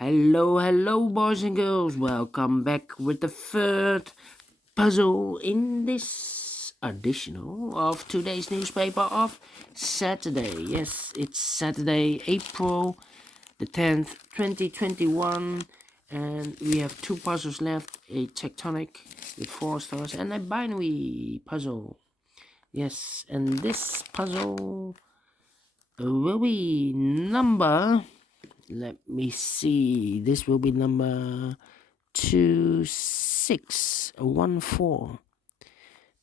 Hello, boys and girls. Welcome back with the third puzzle in this edition of today's newspaper of Saturday. Yes, it's Saturday, April the 10th, 2021. And we have two puzzles left, a tectonic with 4 stars and a binary puzzle. Yes, and this puzzle will be number... Let me see. This will be number 2614.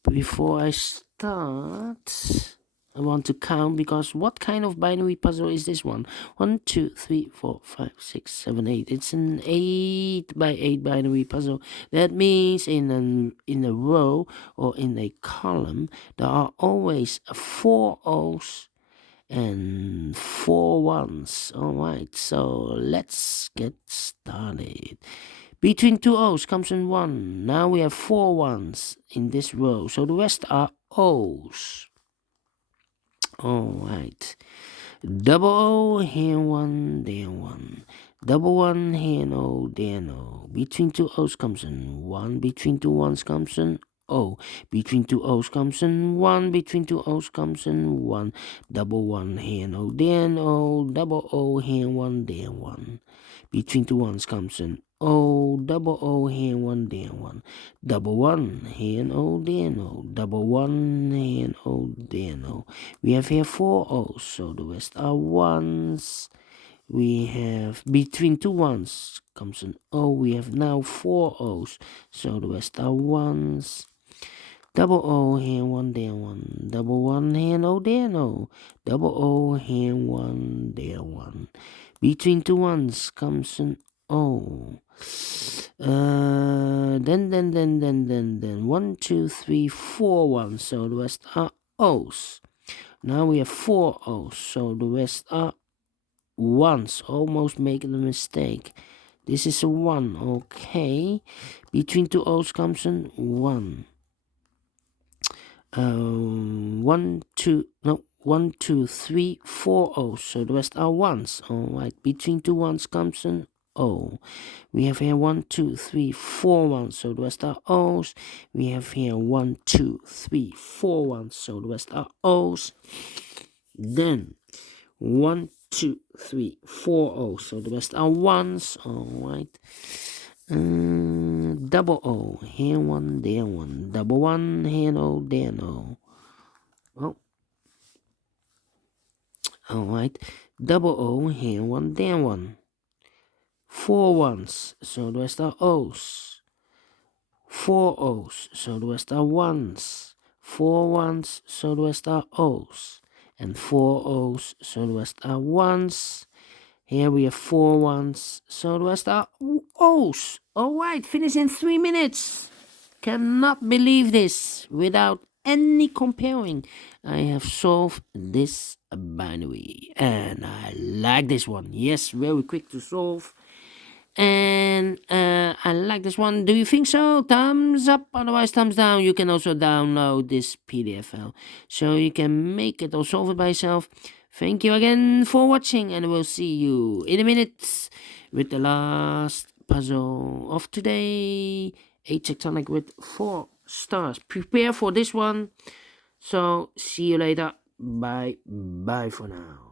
Before I start, I want to count, because what kind of binary puzzle is this one? 1, 2, 3, 4, 5, 6, 7, 8. It's an 8 by 8 binary puzzle. That means in a row or in a column, there are always 4 O's and 4 ones. Alright, so let's get started. Between 2 O's comes in 1. Now we have 4 ones in this row, so the rest are O's. Alright. Double O, here 1, there 1. Double 1, here no, there no. Between 2 O's comes in 1. Between 2 ones comes in O. Between 2 O's comes in 1. Between 2 O's comes in 1. Double 1, here no, there no. Double O, here 1, there 1. Between 2 ones comes in O. Double O, here 1, there 1. Double 1, here no, there no. Double 1, here no, there no. We have here 4 O's, so the rest are ones. We have between 2 ones comes an O. We have now 4 O's, so the rest are ones. Double O, here 1, there 1. Double 1, here no, there no. Double O, here 1, there 1. Between 2 ones comes an O. Then 1, 2, 3, 4 ones, so the rest are O's. Now we have 4 O's, so the rest are ones. Almost making a mistake. This is a 1, okay. Between 2 O's comes an 1. 1, 2, 3, 4 O's, so the rest are ones. Alright, between 2 ones comes an O. We have here 1, 2, 3, 4 ones, so the rest are O's. We have here 1, 2, 3, 4 ones, so the rest are O's. Then 1, 2, 3, 4 O's, so the rest are ones. Alright. Double O, here 1, there 1. Double 1, here no, there no. Oh. Alright. Double O, here 1, there 1. 4 ones, so the rest are O's. 4 O's, so the rest are ones. 4 ones, so the rest are O's. And 4 O's, so the rest are ones. Here we have 4 ones, so the rest are O's. Alright, finish in 3 minutes. Cannot believe this. Without any comparing, I have solved this binary. And I like this one. Yes, very quick to solve. And I like this one. Do you think so? Thumbs up, otherwise thumbs down. You can also download this PDF file, so you can make it or solve it by yourself. Thank you again for watching, and we'll see you in a minute with the last puzzle of today. A tectonic with 4 stars. Prepare for this one. So see you later. Bye for now.